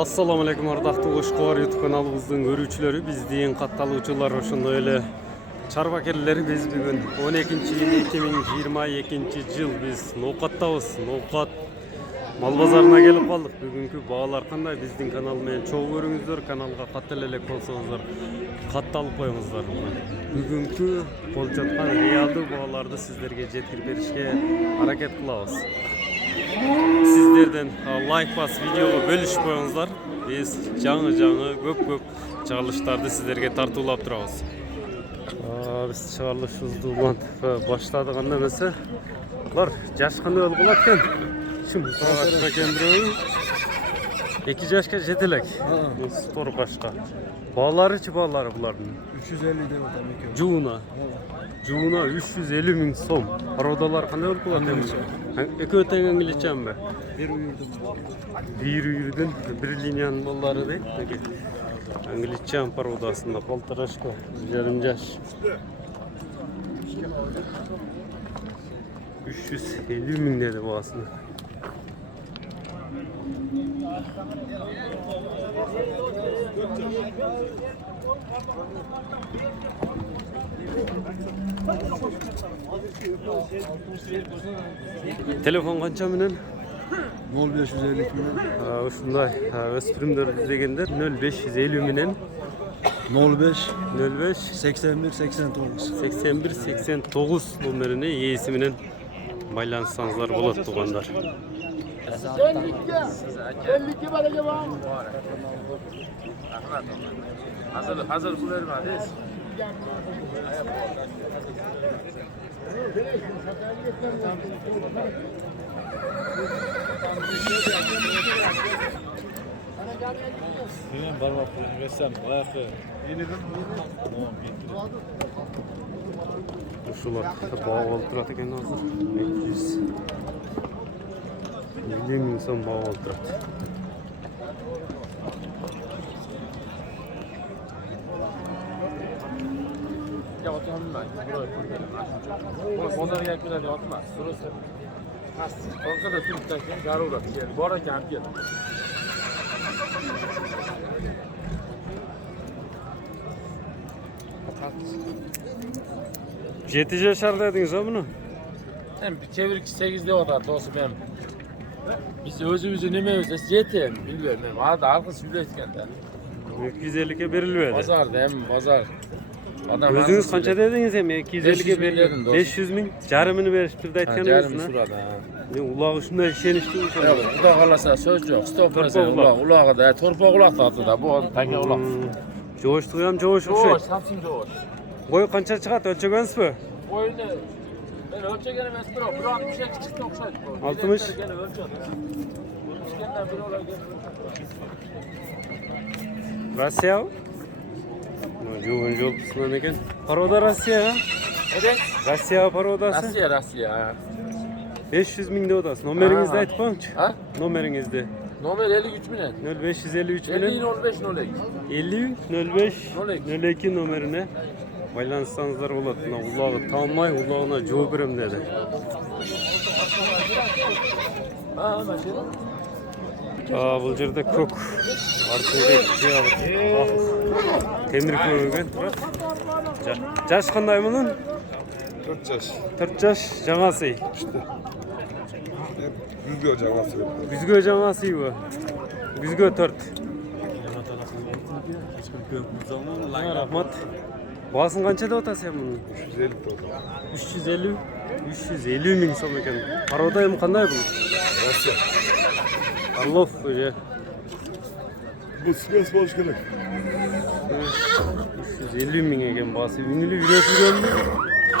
Assalamu alaikum ardактуу Ошкор YouTube kanalımыздın görүүчүлөрү, биздин катталуучулар, ошондой эле чарбакерлер. Биз бүгүн 12-2022 биз ноокаттабыз. Ноокат мал базарына келип калдык. Бүгүнкү баалар кандай? Биздин канал менен чогуу көрүңүздөр. Каналга каттала элек болсоңуздар, катталып коюңуздар. Бүгүнкү болуп жаткан реалдуу бааларды сиздерге жеткирип беришке аракет кылабыз. Sizlerden like bas, videoga bölüşüp koyuңуздар. Biz жаңы көп чыгарылыштарды сиздерге тартуулап турабыз. Biz чыгарылышыбызды баштадык анда эмесе. Булар жашканы болот экен. Чым кашка экен бирөө. 2 жашка жете элек. Стор кашка. Бааларычы баалары булардын? 350 деп атам экен. Жуына 350 миң сом. Пародалар кандай болуп калат эми? Экөө тең аңгилечемби? Bir uyurdun, bir linyanın balları değil. Angliçan parodasında paltaraşka, yarım yaş. 350 bin dedi bu aslında. Telefon kança minen? 0552 milyon. Ушундай өспүрүмдөр дегендер 0550 менен 05 81 89 номерине ээси менен байланышсаңыздар болот туугандар. Hazır bularım hadi. Benim barmak versem ayakı. Ушулар баа болуп турат экен азыр. 250 миң сом баа болуп турат. Ya oturalım ben. Buraya bozar gelmeler yapma. Sorusu. Korka da Türk'ten garı uğradı. Yani bu ara kamp yedim. Жети жашар дедиңиз а муну? Hem bir çevir 8'de otar dostu benim. Biz özümüzü nememiz yetim. Bilmiyorum benim. Arada arkası Süleysken'de. 250'ke berilmedi. Pazar değil mi? Pazar. Özünüz kança dediniz hem 250'ke verildi. berildi. 500 ming jarımını beriptirdi aytkanыңыз Jarım mı? surada. Ne ulağı şunda işenişti mi? Yok, bu da kalasa söz yok. Stop sen ulağı da. Torpa ulak da atıda. Bu tenge ulak. Жоғыштығы hem жоғыш Doğuş, okşaydı. Samsun doğuş. Boyu kança çıkarttı, ölçegeniz mi? Boyunu ben ölçegenim espro. Buranın bir şey çıktı okşaydı. 60. Gene ölçüyordu. Üçgenden bir olay gene. Rusya. Жоғын жолпысынан екен. Paroda Rusya. Evet. Rusya parodası. Rusya. 500 ming de odası. Nomerinizde aytıp koyunçu. Ha? Nomerinizde. Nomer 53 binen. 0553 50 binen 05 02. 50 05 02 nomerine байланышсаңыздар болот. Мына улагы таанмай, улагына жооп берем деди. Ha, maşallah. Бул жерде көк артында темир көргөн. Жаш кандай мунун? 4 yaş. 4 жаш жаңасы. Yüzgör cavası. Күзгө жаңасыбы? Күзгө 4. Рахмат. Басын канча деп атасың сен мунун? 350 dolar. 350 миң сом экен. Парода эми кандай бул? Rusya. Орлов же. Bu Sivas başkanı. 350 миң экен басы. Үнүлү үйрөтүлгөнбү?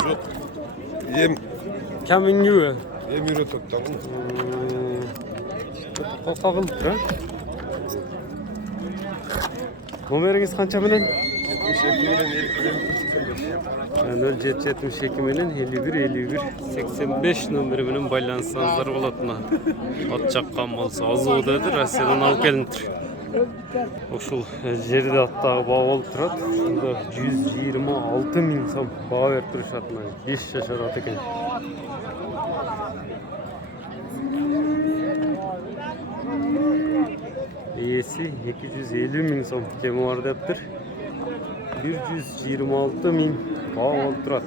Yok. Yem. Кам үнүбү? Yem üretiyor tamam. Колко кылып тура? Номериңиз канча менен? 0772 менен 51 85 номери менен байланышсаңыздар болот. Мына ат чаккан болсо азуу деди, Россиядан алып келиптир. Ушул жерде аттагы баа болуп турат. Ушунда 126 миң сом баа берип турушат. 5 жашар ат экен. iyesi 250 ming so'm kemi bor debdir. 126 ming baho olib turadi.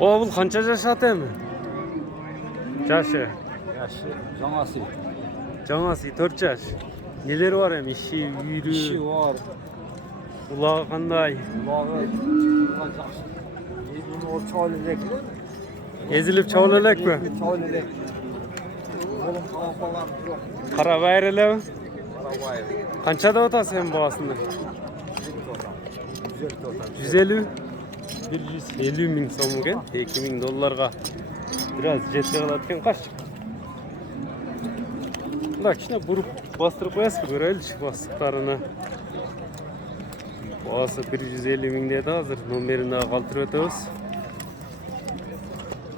O bu qancha yashadimi? Yaşı. Yaşı жаңасы. Жаңасы 4 yaş. Neleri var hem işi, yürü, İşi var. ulağı qanday? Ulağı жақсы. Bunu orta elek. Ezilip çavlalak mı? Orta elek. Oğlum falan yok. Qara bayrilev. Arabaya. Qanchada o'tasiz hem bahasında? 150 150 ming so'm ekan, 2 ming dollarga biraz jetga qiladigan qash. Ular kichkina burib bostirib qo'yasiz, ko'raylik bostirlarini. Bahası 150 ming dedi hozir, nomerini qoldirib o'tamiz.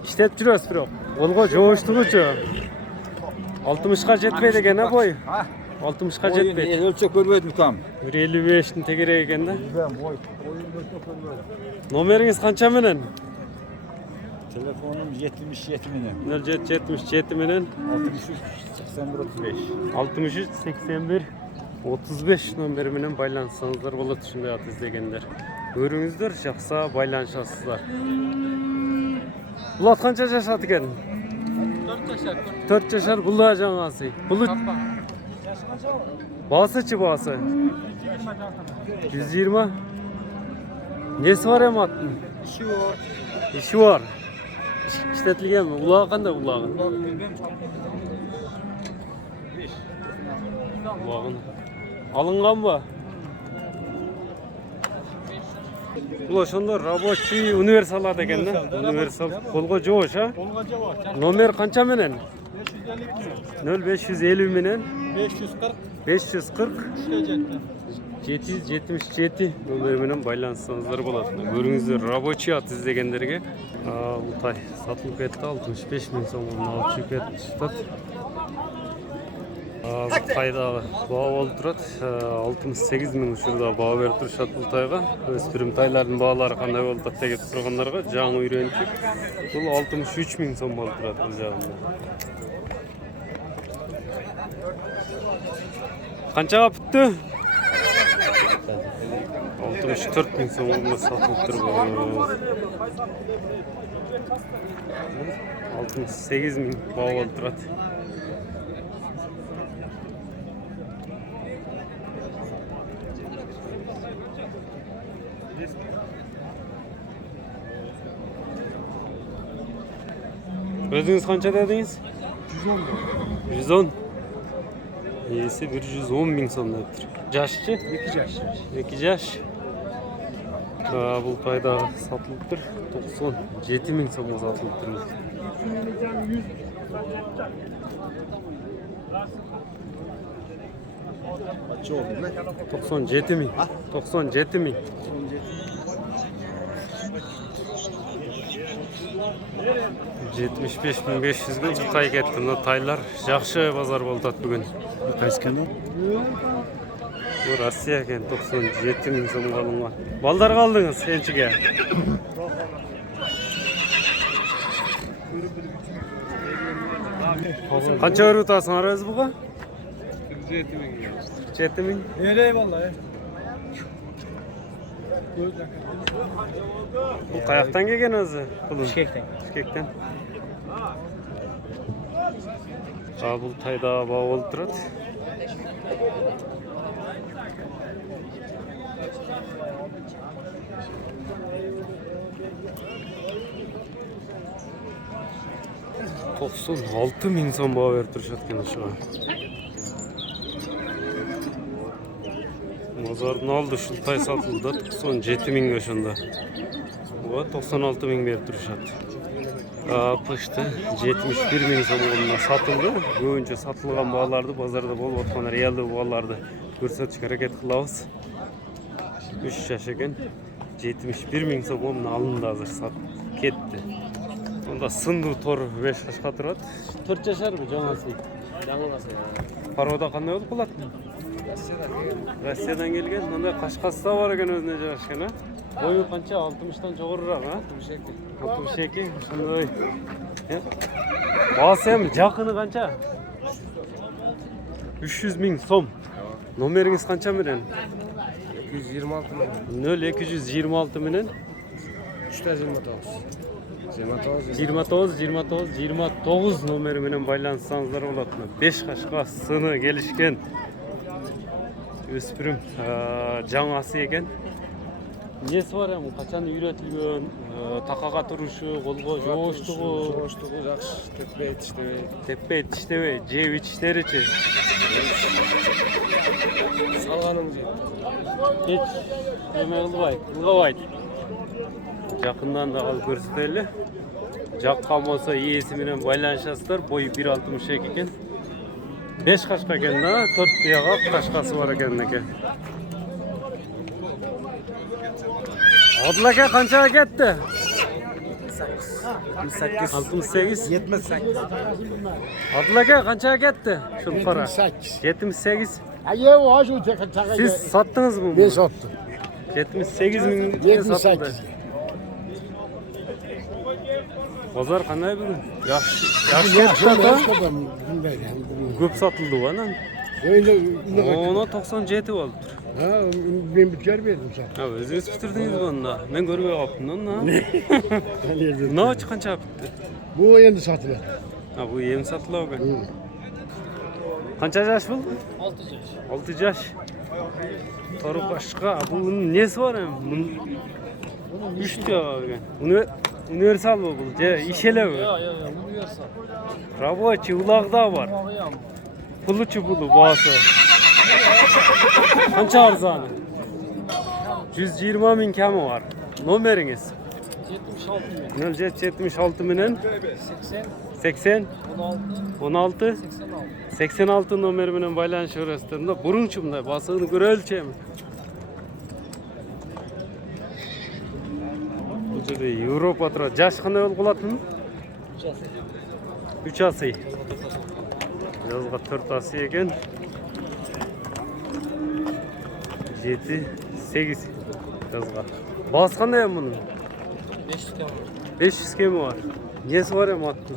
İşlep жүрөсүz biroq. Qo'lga jo'shtig'icha 60 ga jetmaydi ekan ha boy. Ha? 60 ga jetmaydi. Ölçek görmedim kam. 155'nin tekerek ekan da. Ben boy. Oyun ölçek görmedim. Nomeringiz qancha menen? Telefonum 77 mini. 0777 menen 63 81 35. 63 81 35 nomeri menen байланышсаңыздар болот, ушундай ат издегендер. Көрүңүздөр, жакса байланышасыздар. Булат канча жашат экен? 4 yaşar. 4 жашар, булда жаңасы. Бул баасычы баасы? 120. Несі бар эми аттын? İşi var. İşi var. İşletilgenmi? Ulağı qanday ulağı? Ulağın alıngan mı? Ula şonda рабочий универсал ат экен да? Универсал. Колго жоош, ha? Kolga cevap. Номер канча менен? 552. 0550 менен 540. 540 Şuraya 777 номер менен байланышсаңыздар болот. Көрүңүздөр, рабочий ат издегендерге Утай сатылып кетти, 65 миң сомдон алып чыгып кетишет. Тайдагы баа болуп турат, 68 миң ушурда баа берип турушат бул тайга. Өспүрүм тайлардын баалары кандай болуп атат деп тургандарга жаңы үйрөнчүк. Бул 63 миң сом болуп турат бул жагында. Канчага бүттү? 64 миң сомго сатылып тур бул. 68 миң баа болуп турат. Özünüz kança dediniz? 110. 110. İyisi 110 ming so'm debdir. Yaşçı? 2 yaş. 2 yaş. Бұл пайда сатылып тұр. 97 миң сомға сатылып тұр. Kaç oldu ne? 97 ming. 97 ming. Жетимиш беш миң 500 ге тай кетти. Мына тайлар жакшы базар болуп атат бүгүн. Kaysi kanal? Bu Россия екен, 97 миң сомго алынган. Балдар калдыңыз энчиге? Канча берип атасыңар өзү буга? 47 миң. 47 миң. Nereye vallahi? Бул каяктан келген өзү? Bişkek'ten. Бишкектен. Бул тайда баа болуп турат. Toksun 6 ming so'm baa berip turishат ekan ушуга. Bozordun aldı ушул тай сатылды 97 миңге ошондо. Буга 96 миң берип турушат. Пышты 71 миң сомго сатылды. Көбүнчө сатылган бааларды базарда болуп аткан реалдуу бааларды көрсөтүшкө аракет кылабыз. 3 жаш экен. 71 миң сомго алынды азыр сат кетти. Онда сындуу тор 5 жашка турат. 4 жашарбы жаңасы? Жаңыласы. Парода кандай болуп калат? Россиядан келген, мындай кашкасы да бар экен өзүнө жарашкан, а? Бою канча? 60тан жогорураак, а? 62. Ошондой. Баасы эми жакыны канча? 300.000 so'm. Nomeringiz qancha menen? 226 mı? 0226 menen 3'te 29. 29 nomeri menen байланышсаңыздар болот. 5 қашқа сыны келишкен өспүрүм жаңасы экен. Несі бар эми? Качан үйрөтүлгөн? Такага турушу, колго жооштугу, жақсы. теппей тиштебей, жеп ичиштеричи. Салғаның жейді. Hiç эме ылгабайт. Жакындан да калып көрсөтөлү. Жаккан болсо ээси менен байланышасыздар. Бою 1.62 экен. 5 кашка экен да, 4 тыяга кашкасы бар экен экен. Adıl aka qanchaga ketdi? 68. 78. Adıl aka qanchaga ketdi? Shuni qara. 78. Ayo, hoş o çaka. Siz sattınızmı? Ben sattım. 78 ming 78. Bozor qanday bugun? Yaxshi ketdi aka. Ko'p sotildi ana. Öyle Ona 97 oldu. ha ben bütçer verdim sana. Ha, o'zingiz kutirdingiz bunda. Men ko'rmay qolibdim onda. Noch qancha bitdi? Bu endi satılır. Ha, bu yem sotiladi ekan. Qancha yosh bu? 6 yosh. To'g'ri boshqa. Buning nesi bor ham? 3 ta ekan. Universal bu. Ishelabi. Yo'q, universal. Рабочий ulag'da bor. Puluchi bulu bosi. Qancha arzoni? 120 ming kami var. Nomeringiz? 0776 menen 80 16 86 nomeri menen байланышасыздар. Burunchi bunday bosig'ini ko'raylikmi? Bu yerda Yevropa turadi. Yosh qanday bo'lib qoladimi? 3 asy. Yazga 4 asy ekan. 7 8 yazga. Bas qanday ham bunun? 500 km. 500 kemi var. Niyesi var hem attı?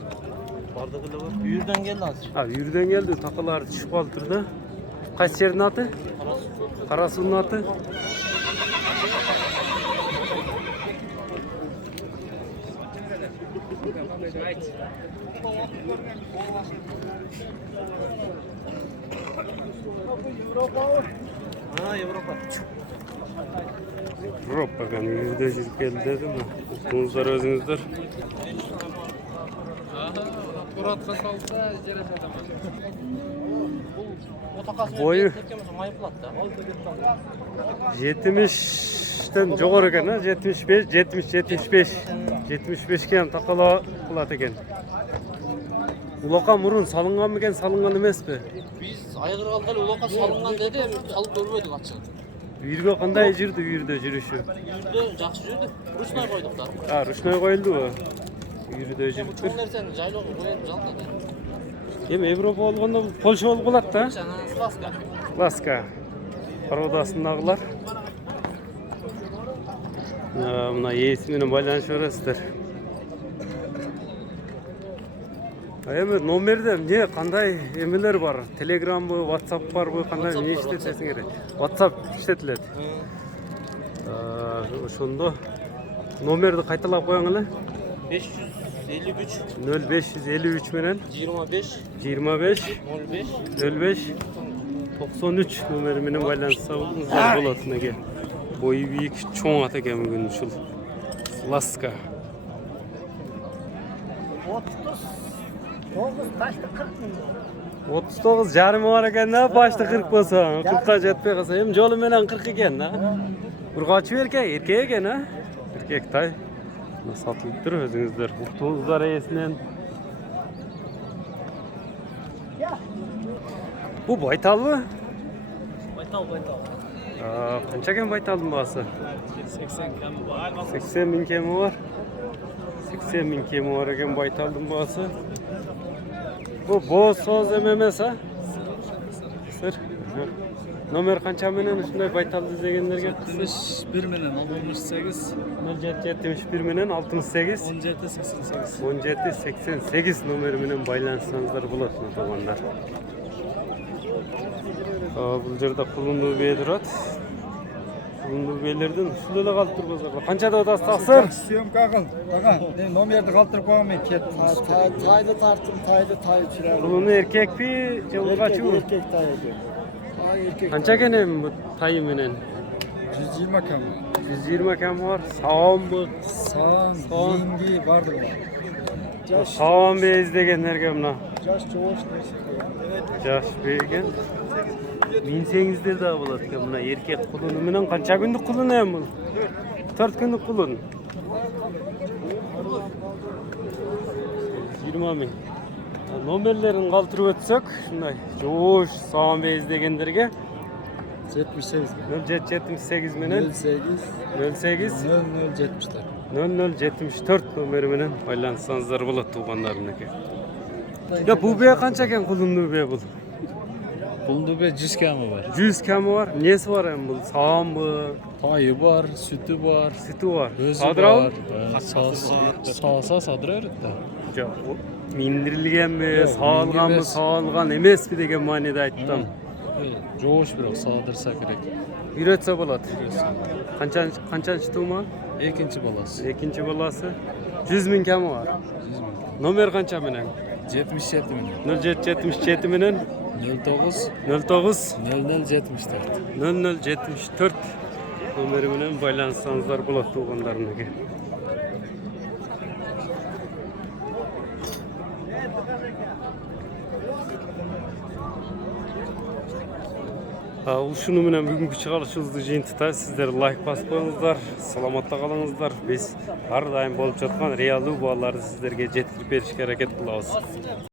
Bardakıyla var. Büyürden geldi azıcık. Ha, yürüden geldi. Takılar düşüp kaldı da. Kaç yerin atı? Karasu'nun atı. Ha, Avrupa. Avrupa kan yüzde жүріп geldi dedim mi? Tuğuzlar özünüzdür. Murat'a salsa jere sataman. Boyu mayıp lattı. 70'ten жоғары ekan ha? 75, 70, 75. 75'ke ham taqala qiladi ekan. Uloqa murun salıngan mı ekan, salıngan emas mi? Biz aygır aldılar uloqa salıngan dedi, alıp görmedik açık. Uyurga qanday жүрді, uyurda жүрүшү? Yürüdü, жақсы жүрдü. Ручной koyduk da. Ha, ruşnoy qo'yildi u. Uyurda жүрүп. Çoğun nerseni jaylog koyup жалды. Hem Evropa olganda Polsha olib qoladi da. Sana Slaska. Laska. Parodasındagılar. Mına esi menен байланышып бересиздер. Эми номерде эмне кандай эмелер бар? Telegram бу, WhatsApp бар бу, кандай эмне иштетесиң керек? WhatsApp иштетилет. Ошондо номерди кайталап коюң эле. 553 0553 менен 25 25 05 05 93 номери менен байланышсаңыздар болот неге. Boyu büyük, çoğun at ekan bugün uşul. Laska. 39 jarım var ekan da, başta 40 bolsa, 40ga jetpey qalsa, hem jolu menen 40 ekan da. Urg'ochi erkek ekan ha. Erkek tay. Satılıp tur özüңүздөр. Uqtuğuzlar esinden. Bu baytal mı? Baytal. Qancha ekan baytalдын bahası? 80 km var. 80 ming kemi var. 80 ming kemi var ekan baytalдын bahası. Bu boz soz emes ha? Sır. Nomer qancha menen shunday baytalды izlegenlerge? 61 menen 68 0771 menen 68 17 88. 17 88 nomeri menen байланышсаңыздар болот, туугандар. Бұл жерде құлынды бие тұрады. Құлынды биелерден шул эле калып тур базарда. Канчада атасы тақсыр? Съемка кыл. Ага, номерди калтырып койгон мен кеттим. Taylı tarttım, tay çirer. Құлыны эркек пи, же ургачу? Erkek tay ediyor. Ay erkek. Канча экен бу тайы менен? 120 кам. 120 кам бар. Саамбы? Саан, Саан. зинги бардыр. Саам бездегендерге мына. Yaş çoğuş neyse. Жаш берген. Минсеңиздер да болот экен мына эркек кулуну менен канча күндүк кулун эми бул? 4 күндүк кулун. 20 миң. Номерлерин калтырып өтсөк, ушундай жоош саам бездегендерге 78 078 менен 08 08 0074. 0074 номери менен байланышсаңыздар болот туугандарымдыкі. Ya bu bey kança eken kulunduğu bey bu? Buldu be 100 kamı var. 100 kamı var. Nesi var hem bu? Sağım mı? Tayı var, sütü var, Sütü var. özü Sadıra var. Sağsa sadıra öğretti. Ya mindirilgen mi? Yok, Sağılgan mı? mindirmez. Sağılgan emes mi degen manada ayttam. Joğuş biraz sağdırsa gerek. Üretse bolat. Kançan çıtığıma? İkinci balası. İkinci balası. 100 bin kamı var. 100 bin. Nomer kança menen? 77 bin. 0777 menen 09 09 0074. 0074 nomeri menen байланышсаңыздар болот туугандарымдыкі. Ушуну менен бүгүнкү чыгарышыбызды жыйынтыктайбыз. Сиздер лайк басып коюңуздар, саламатта калыңыздар. Биз ар дайым болуп жаткан реалдуу бааларды сиздерге жеткирип беришке аракет кылабыз.